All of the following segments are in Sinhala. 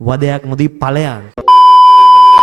වදයක් නොදී ඵලයන්.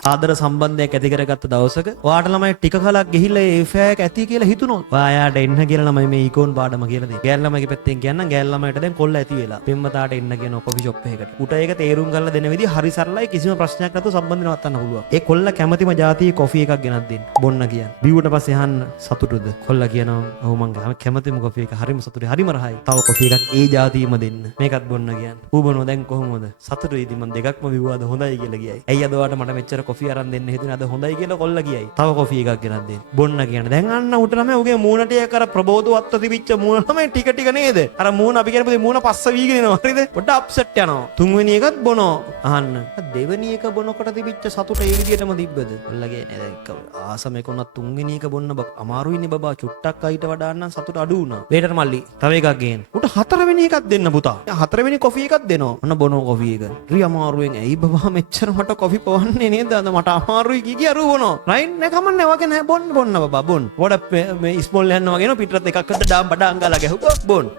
ආදර සම්බන්ධයක් ඇති කරගත්ත දවසක ඔයාට ළමයි ටික කලක් ගිහිල්ලා ඒ ෆෑක් ඇති කියලා හිතුනොත් ඔයාට එන්න කියලා ළමයි මේ ඊකෝන් පාඩම කියලා දෙයි. ගෑල් ළමයිගේ පැත්තෙන් කියන්නම් ගෑල් ළමයිට දැන් කොල්ල ඇති වෙලා. පෙම්වතාට එන්න කියන කොෆි ෂොප් එකකට. උට ඒක තේරුම් ගන්න දෙන විදිහ හරි සරලයි කිසිම ප්‍රශ්නයක් නැතුව සම්බන්ධ නවත්තන්න පුළුවන්. ඒ කොල්ල කැමතිම જાතියේ කොෆි එකක් ගෙනත් දෙන්න. බොන්න කියන්න. බිව්වට පස්සේ අහන්න සතුටුද? කොල්ල කියනවා ඔව් මං කැමතිම කොෆි එක හරිම සතුටුයි හරිම රහයි. තව කොෆි එකක් ඒ જાතියෙම දෙන්න. මේකත් බොන්න කියන්න. ඌ බොනවා දැන් කොහොමද? සතුටුයිද මං දෙකක්ම බිව්වාද හොඳයි කියලා කියයි. ඇයි අද ඔයාට මට මෙච්චර කොෆි අරන් දෙන්න හිතුනේ? අද හොඳයි කියලා කොල්ල කියයි. තව කොෆි එකක් ගෙනත් දෙන්න. බොන්න කියන. දැන් අන්න උට ළමයි උගේ මූණට ඒක අර ප්‍රබෝධවත්ව තිබිච්ච මූණ ළමයි ටික ටික නේද? අර මූණ අපි කියනපොතේ මූණ පස්ස වීගෙන එනවා. හරිද? පොඩ්ඩ අප්සෙට් යනවා. තුන්වෙනි එකත් බොනවා. අහන්න. දෙවෙනි එක බොනකොට තිබිච්ච සතුට ඒ විදිහටම තිබ්බද? කොල්ලගේ නේද? ආසම එක උනත් තුන්වෙනි එක බොන්න අමාරුයිනේ බබා. චුට්ටක් අයිට වඩා නම් සතුට අඩු වුණා. වේටර් මල්ලි තව එකක් ගේන්න. උට හතරවෙනි එකක් දෙන්න පුතා. හතරවෙනි කොෆි එකක් දෙනවා. ඔන්න බොනෝ කොෆි එක. රි අමාරුවෙන් ඇයි බබා මෙච්චර මට කොෆි පොවන්නේ නේද? අද මට අමාරුයි කිය අරු බොනවා. රයිට් නේ කමන්නේ වගේ නෑ බොන්න බබා බොන්න. පොඩ මේ ස්මෝල් යනවා වගේ නෝ පිටරත් එකක් අද ඩාම් බඩාම් ගාලා ගැහුවා. බොන්න.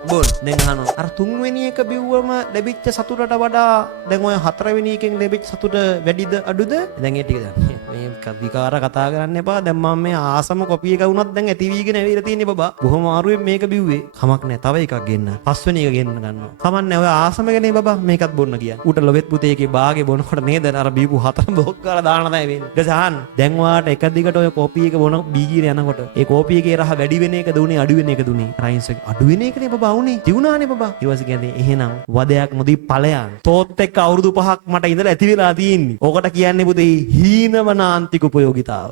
දැන් අහනවා. අර තුන්වෙනි එක බිව්වම ලැබිච්ච සතුටට වඩා දැන් ඔය හතරවෙනි එකෙන් ලැබිච්ච සතුට වැඩිද අඩුද? දැන් ඒ ටික දැන් මේ විකාර කතා කරන්න එපා. දැන් මම මේ ආසම කොපි එක වුණත් දැන් ඇති වීගෙන ඇවිල්ලා තියෙන්නේ බබා. බොහොම අමාරුවෙන් මේක බිව්වේ. කමක් නෑ. තව එකක් ගෙන්න. පස්වෙනි එක ගෙන්න ගන්නවා. කමක් නෑ. ඔය ආසම එකනේ බබා මේකත් බොන්න කියන්නේ. ඌට ලොවෙත් පුතේ එකේ බාගේ බොනකොට නේද අර බීපු හතර බොක් කරලා දාන්න තමයි වෙන්නේ. ඊට පස්සේ අහන්න. දැන් ඔයාට එක දිගට ඔය කොපි එක බොන බීගිර යනකොට ඒ කොපි එකේ රහ වැඩි වෙන එකද උනේ අඩු වෙන එකද උනේ? රයින්ස් එක අඩු වෙන එකනේ බබා උනේ. තියුණානේ බබා. ඊට පස්සේ කියන්නේ එහෙනම් වදයක් නොදී ඵලයන්. තෝත් එක්ක අවුරුදු 5ක් මට ඉඳලා ඇති වෙලා තියෙන්නේ. ඕකට කියන්නේ පුතේ හීනවනාන්තික උපයෝගිතාව.